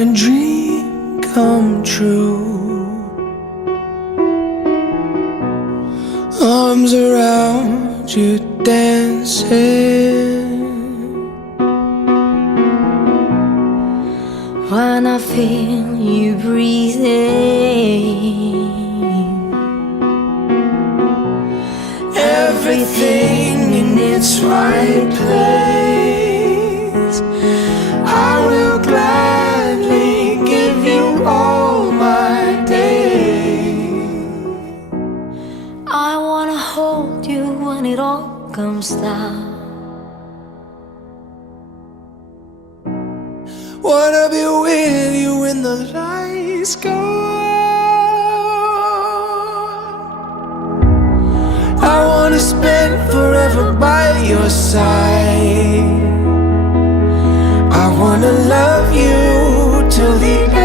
a dream come true. Arms around you dancing. When I feel you breathing, everything in its right place. I will gladly give you all my days. I wanna hold you when it all comes down. Wanna be with you when the lights go out. I wanna spend forever by your side. I wanna love you till the end.